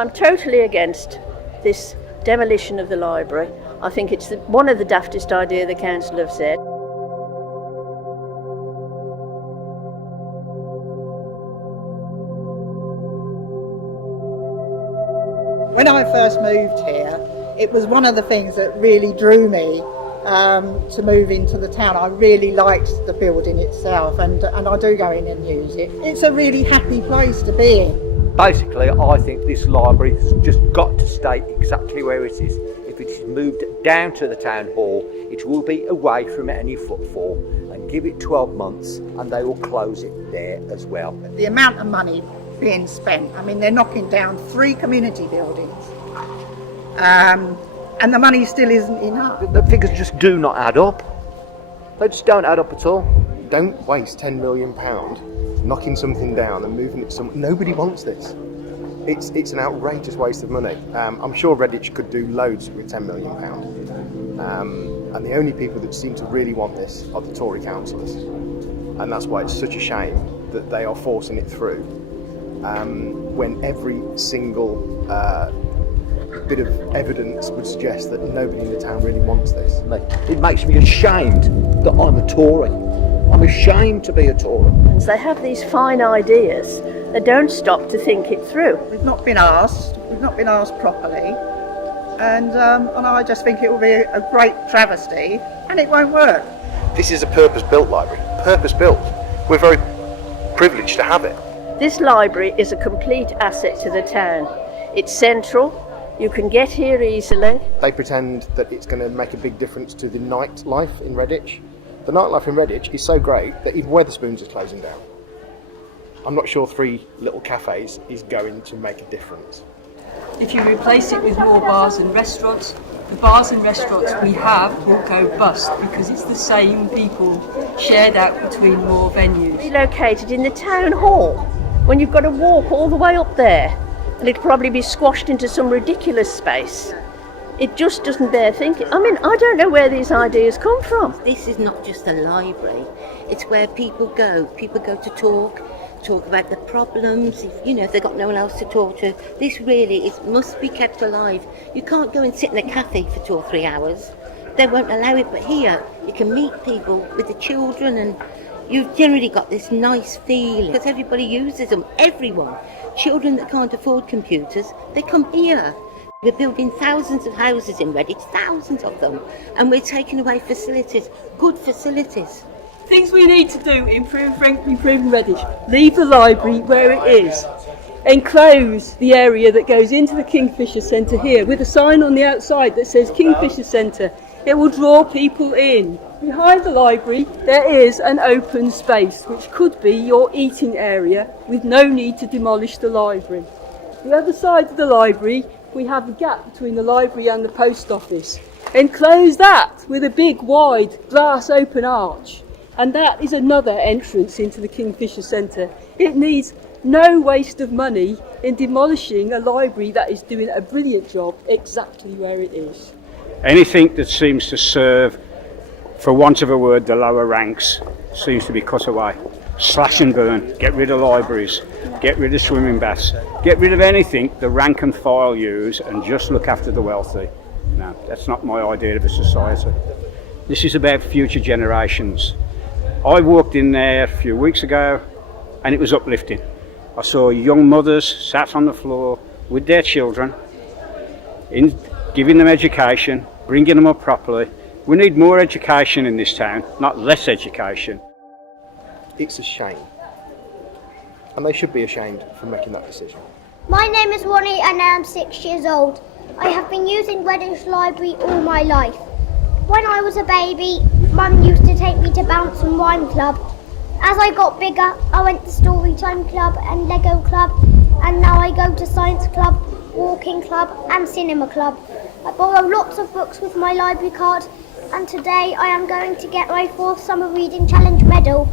I'm totally against this demolition of the library. I think it's one of the daftest ideas the council have said. When I first moved here, it was one of the things that really drew me to move into the town. I really liked the building itself, and I do go in and use it. It's a really happy place to be in. Basically, I think this library has just got to stay exactly where it is. If it is moved down to the town hall, it will be away from any footfall, and give it 12 months and they will close it there as well. The amount of money being spent, I mean, they're knocking down 3 community buildings, and the money still isn't enough. The figures just do not add up. They just don't add up at all. Don't waste £10 million knocking something down and moving it somewhere. Nobody wants this. It's an outrageous waste of money. I'm sure Redditch could do loads with £10 million. And the only people that seem to really want this are the Tory councillors. And that's why it's such a shame that they are forcing it through. When every single bit of evidence would suggest that nobody in the town really wants this. It makes me ashamed that I'm a Tory. I'm ashamed to be a Tory. They have these fine ideas. They don't stop to think it through. We've not been asked properly, and I just think it will be a great travesty, and it won't work. This is a purpose-built library. Purpose-built. We're very privileged to have it. This library is a complete asset to the town. It's central. You can get here easily. They pretend that it's going to make a big difference to the nightlife in Redditch. The nightlife in Redditch is so great that even Wetherspoons is closing down. I'm not sure 3 little cafes is going to make a difference. If you replace it with more bars and restaurants, the bars and restaurants we have will go bust because it's the same people shared out between more venues. Relocated in the town hall when you've got to walk all the way up there, and it'll probably be squashed into some ridiculous space. It just doesn't bear thinking. I mean, I don't know where these ideas come from. This is not just a library, it's where people go. People go to talk about the problems, if they've got no one else to talk to. This really must be kept alive. You can't go and sit in a cafe for 2 or 3 hours. They won't allow it, but here you can meet people with the children, and you've generally got this nice feeling because everybody uses them, everyone. Children that can't afford computers, they come here. We're building thousands of houses in Redditch, thousands of them, and we're taking away facilities, good facilities. Things we need to do, improve Redditch. Leave the library where it is. Enclose the area that goes into the Kingfisher Centre here with a sign on the outside that says Kingfisher Centre. It will draw people in. Behind the library there is an open space which could be your eating area with no need to demolish the library. The other side of the library we have a gap between the library and the post office. Enclose that with a big wide glass open arch, and that is another entrance into the Kingfisher Centre. It needs no waste of money in demolishing a library that is doing a brilliant job exactly where it is. Anything that seems to serve, for want of a word, the lower ranks seems to be cut away. Slash and burn, get rid of libraries, get rid of swimming baths, get rid of anything the rank and file use and just look after the wealthy. No, that's not my idea of a society. This is about future generations. I walked in there a few weeks ago and it was uplifting. I saw young mothers sat on the floor with their children, giving them education, bringing them up properly. We need more education in this town, not less education. It's a shame. And they should be ashamed for making that decision. My name is Ronnie and I am 6 years old. I have been using Redditch Library all my life. When I was a baby, Mum used to take me to Bounce and Rhyme Club. As I got bigger, I went to Storytime Club and Lego Club, and now I go to Science Club, Walking Club and Cinema Club. I borrow lots of books with my library card, and today I am going to get my 4th Summer Reading Challenge medal.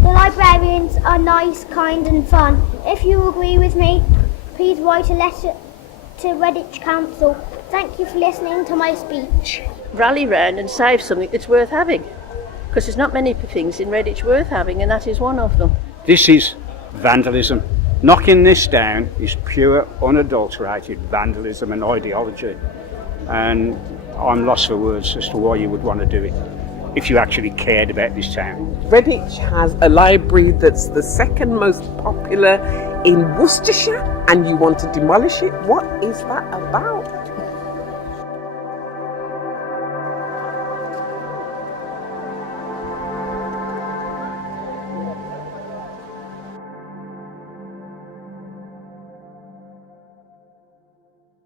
The librarians are nice, kind and fun. If you agree with me, please write a letter to Redditch Council. Thank you for listening to my speech. Rally round and save something that's worth having, because there's not many things in Redditch worth having, and that is one of them. This is vandalism. Knocking this down is pure, unadulterated vandalism and ideology. And I'm lost for words as to why you would want to do it if you actually cared about this town. Redditch has a library that's the second most popular in Worcestershire, and you want to demolish it? What is that about?